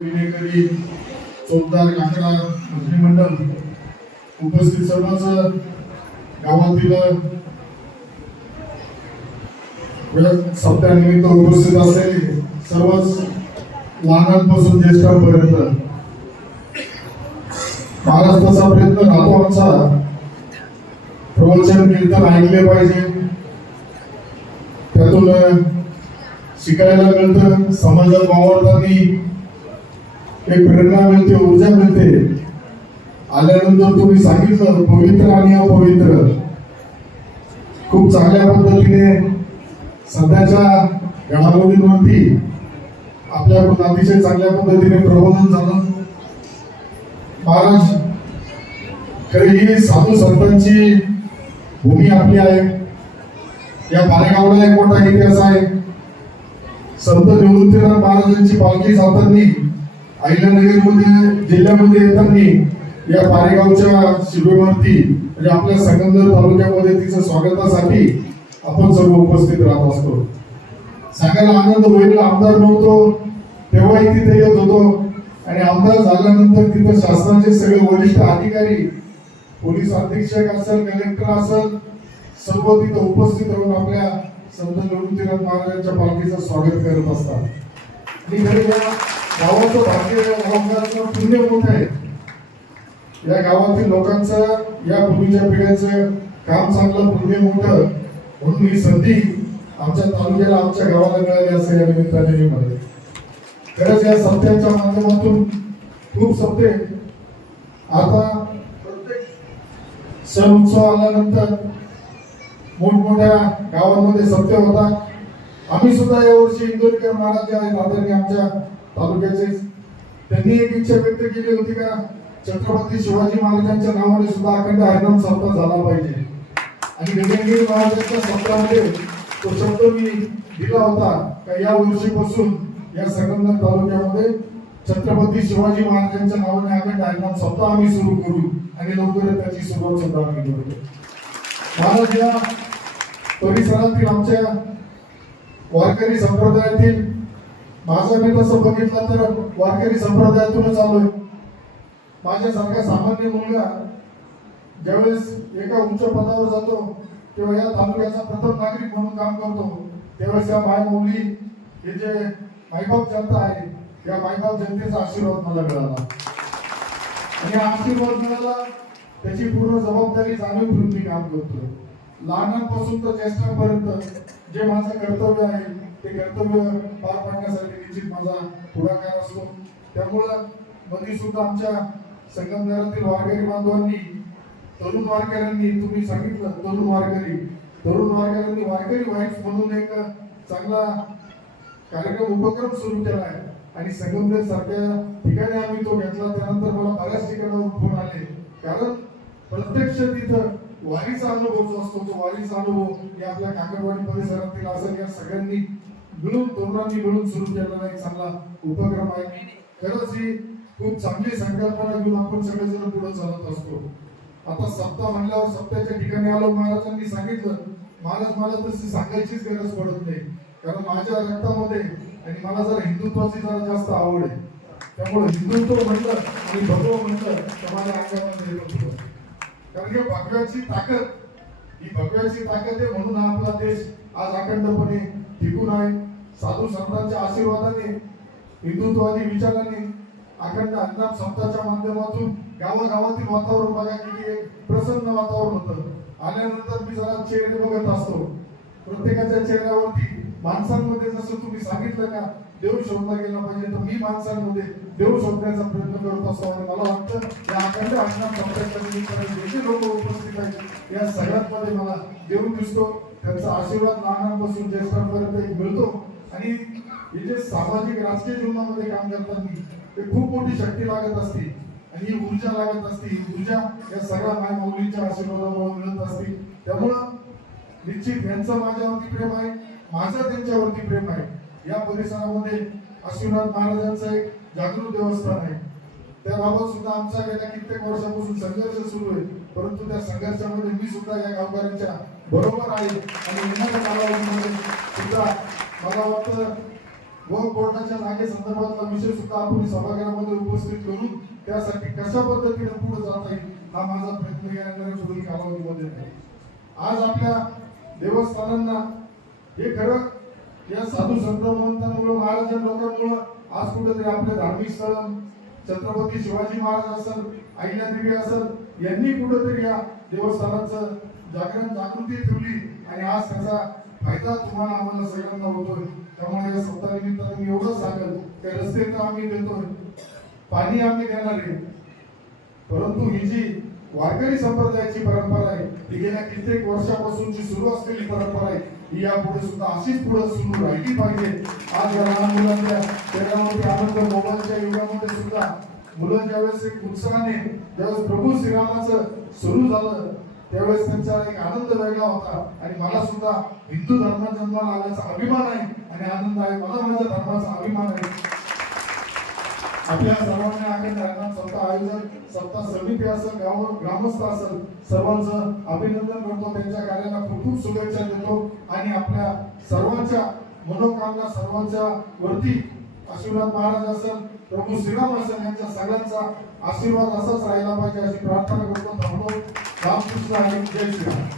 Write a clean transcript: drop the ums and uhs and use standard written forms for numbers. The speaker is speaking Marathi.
विवेकरी चौकदार काकडा मंत्रिमंडळ उपस्थित सर्वच गावातील सप्त्यानिमित्त उपस्थित असलेले सर्वच लहानांपासून ज्येष्ठांपर्यंत महाराष्ट्राचा प्रयत्न राहतो आमचा प्रवचन कीर्तन ऐकले पाहिजे, त्यातून शिकायला मिळतं, समाजात वावरताना एक प्रेरणा मिळते, ऊर्जा मिळते. आल्यानंतर तुम्ही सांगितलं पवित्र आणि अपवित्र खूप चांगल्या पद्धतीने सध्याच्या घडामोडींवरती आपल्याकडून अतिशय चांगल्या पद्धतीने प्रबोधन झालं. महाराज खरी ही साधू संतांची भूमी आपली आहे. या पारेगावला एक मोठा इतिहास आहे. संत निवृत्तीनाथ महाराजांची पालखी जाताना अहिल्यानगरमध्ये जिल्ह्यामध्ये येताना या पारेगावच्या शिबेवरती म्हणजे आपल्या संगमनेर तालुक्यामध्ये तिचं स्वागतासाठी आपण सर्व उपस्थित राहत असतो. सांगायला आनंद होईल, आमदार नव्हतो तेव्हाही तिथे येत होतो आणि आमदार झाल्यानंतर तिथं शासनाचे सगळे वरिष्ठ अधिकारी, पोलीस अधीक्षक असेल, कलेक्टर असेल, सर्व तिथं उपस्थित राहून आपल्या संत निवृत्तीनाथ महाराजांच्या पालखीचं स्वागत करत असतात. आणि गावाचं भाग्य गावाचं पुण्य मोठं आहे. या गावातील लोकांचं, या पूर्वीच्या पिढ्यांचं काम चांगलं, पुण्य मोठं, म्हणून ही संधी आमच्या तालुक्याला, आमच्या गावाला मिळाली असं या निमित्ताने म्हणते. खरंच या सप्त्यांच्या माध्यमातून खूप सप्ते आता प्रत्येक सण उत्सव आल्यानंतर मोठमोठ्या गावांमध्ये सप्ते होतात. आम्ही सुद्धा यावर्षी इंदोरीकर महाराज जे आहेत आदरणीय आमच्या तालुक्याचे, त्यांनी एक इच्छा व्यक्त केली होती का छत्रपती शिवाजी महाराजांच्या नावाने सुद्धा अखंड हरिनाम सप्ताह झाला पाहिजे. आणि गगनगिरी महाराजांच्या सप्ताहामध्ये तो शब्द मी दिला होता का या वर्षीपासून या संगमनेर तालुक्यामध्ये छत्रपती शिवाजी महाराजांच्या नावाने अखंड हरिनाम सप्ताह आम्ही सुरू करू आणि लवकरच त्याची सुरुवात सुद्धा आम्ही करू. महाराज या परिसरातील आमच्या वारकरी संप्रदायातील, माझा मी तसं बघितलं तर वारकरी संप्रदायातूनच आलोय. माझ्यासारखा सामान्य मुलगा ज्यावेळेस एका उच्च पदावर जातो तेव्हा या तालुक्याचा प्रथम नागरिक म्हणून काम करतो, त्यावेळेस या मायमौली हे जे मायबाप जनता आहे, या मायबाप जनतेचा आशीर्वाद मला मिळाला. आणि आशीर्वाद मिळाला त्याची पूर्ण जबाबदारी जाणून मी काम करतोय. लहानांपासून तर ज्येष्ठांपर्यंत जे माझं कर्तव्य आहे ते कर्तव्य पार पाडण्यासाठी निश्चित माझा पुढाकार असतो. त्यामुळं मध्ये सुद्धा आमच्या संगमनेरातील वारकरी बांधवांनी, तरुण वारकऱ्यांनी, तुम्ही सांगितलं तरुण वारकऱ्यांनी वारकरी वाईफ म्हणून एक चांगला कार्यक्रम उपक्रम सुरू केला आहे. आणि संगमनेर सारख्या ठिकाणी आम्ही तो घेतला. त्यानंतर मला बऱ्याच ठिकाणावर फोन आले, कारण प्रत्यक्ष तिथं वारीचा अनुभव जो असतो, तो वारीचा अनुभव या आपल्या काकडवाडी परिसरातील असं या सगळ्यांनी मिळून, तरुणांनी मिळून सुरू केलेला एक चांगला उपक्रम आहे. खरंच ही खूप चांगली संकल्पना घेऊन आपण सगळेजण पुढे चालत असतो. आता सप्ताह म्हणल्यावर सप्त्याच्या ठिकाणी आलो. महाराजांनी सांगितलं, महाराज मला तशी सांगायचीच गरज पडत नाही, कारण माझ्या रक्तामध्ये आणि मला जरा हिंदुत्वाची जरा जास्त आवड आहे. त्यामुळे हिंदुत्व म्हटलं आणि भगव म्हटलं तर माझ्या अंगामध्ये येतो. कारण की भगव्याची ताकद, ही भगव्याची ताकद आहे, म्हणून आपला देश आज अखंडपणे टिकून आहे. साधू संतांच्या आशीर्वादाने, हिंदुत्ववादी विचाराने अखंड हरिनाम सप्ताहाच्या माध्यमातून गावागावातील वातावरण बघा किती एक प्रसन्न वातावरण होतं. आल्यानंतर मी जरा चेहरे बघत असतो, प्रत्येकाच्या चेहऱ्यावरती माणसांमध्ये जसं तुम्ही सांगितलं का देव शोधला गेला पाहिजे, तर मी माणसांमध्ये देव शोधण्याचा प्रयत्न करत असतो. आणि मला वाटतं या अखंड हरिनाम सप्ताहाच्या निमित्ताने जे लोक उपस्थित आहेत या सगळ्यांमध्ये मला देव दिसतो. त्यांचा आशीर्वाद लहानांपासून ज्येष्ठांपर्यंत मिळतो. आणि हे जे सामाजिक राजकीय जीवनामध्ये काम करताना ते खूप मोठी शक्ती लागत असते आणि ही ऊर्जा लागत असते. ही ऊर्जा या सगळ्या मायमौलींच्या आशीर्वादामुळे मिळत असते. त्यामुळं निश्चित यांचं माझ्यावरती प्रेम आहे, माझं त्यांच्यावरती प्रेम आहे. या परिसरामध्ये अश्विनाथ महाराजांचं एक जागृत देवस्थान आहे. त्याबाबत सुद्धा आमचा गेल्या कित्येक वर्षापासून संघर्ष सुरू आहे, परंतु त्या संघर्षामध्ये मी सुद्धा या गावकऱ्यांच्या बरोबर आहे. आणि येणाऱ्या कालावधीमध्ये सुद्धा मला वाटतं व कोर्टाच्या जागे संदर्भातला विषय सुद्धा आपण सभागृहामध्ये उपस्थित करून त्यासाठी कशा पद्धतीने पुढे जाता येईल हा माझा प्रयत्न येणाऱ्या पुढील कालावधीमध्ये आहे. आज आपल्या देवस्थानांना हे खरं या साधू संत महंतांमुळे महाराज लोकांमुळे आज कुठेतरी आपले धार्मिक स्थळ छत्रपती शिवाजी महाराज असेल, अहिल्यादेवी असेल यांनी कुठेतरी या देवस्थानाचं जागृती ठेवली आणि आज त्याचा फायदा तुम्हाला आम्हाला सगळ्यांना होतोय. त्यामुळे या सप्ताह निमित्ताने मी एवढंच सांगेल की रस्ते तर आम्ही देतोय, पाणी आम्ही देणार आहे, परंतु ही जी वारकरी संप्रदायाची परंपरा आहे ही गेल्या कित्येक वर्षापासूनची सुरू असलेली परंपरा आहे ही यापुढे सुद्धा अशीच पुढे सुरू राहिली पाहिजे. आज या लहान मुलांच्या चेहऱ्यावरती आनंद, मोबाईलच्या युगामध्ये सुद्धा मुलं ज्यावेळेस एक उत्साहाने ज्यावेळेस प्रभू श्रीरामाचं सुरू झालं त्यावेळेस त्यांचा एक आनंद वेगळा होता. आणि मला सुद्धा हिंदू धर्मात जन्माला आल्याचा अभिमान आहे आणि आनंद आहे. मला माझ्या धर्माचा अभिमान आहे. आपल्या सर्वांना अखंड हरिनाम सप्ताह आयोजक, सप्ताह समिती असेल, ग्रामस्थ असेल, सर्वांचं अभिनंदन करतो. त्यांच्या कार्याला खूप खूप शुभेच्छा देतो आणि आपल्या सर्वांच्या मनोकामना सर्वांच्या वरती आशीर्वाद महाराज असेल, प्रभू श्रीराम असेल यांच्या सगळ्यांचा आशीर्वाद असाच राहिला पाहिजे अशी प्रार्थना करतो. थांबतो. रामकृष्ण हरी. जय श्रीराम.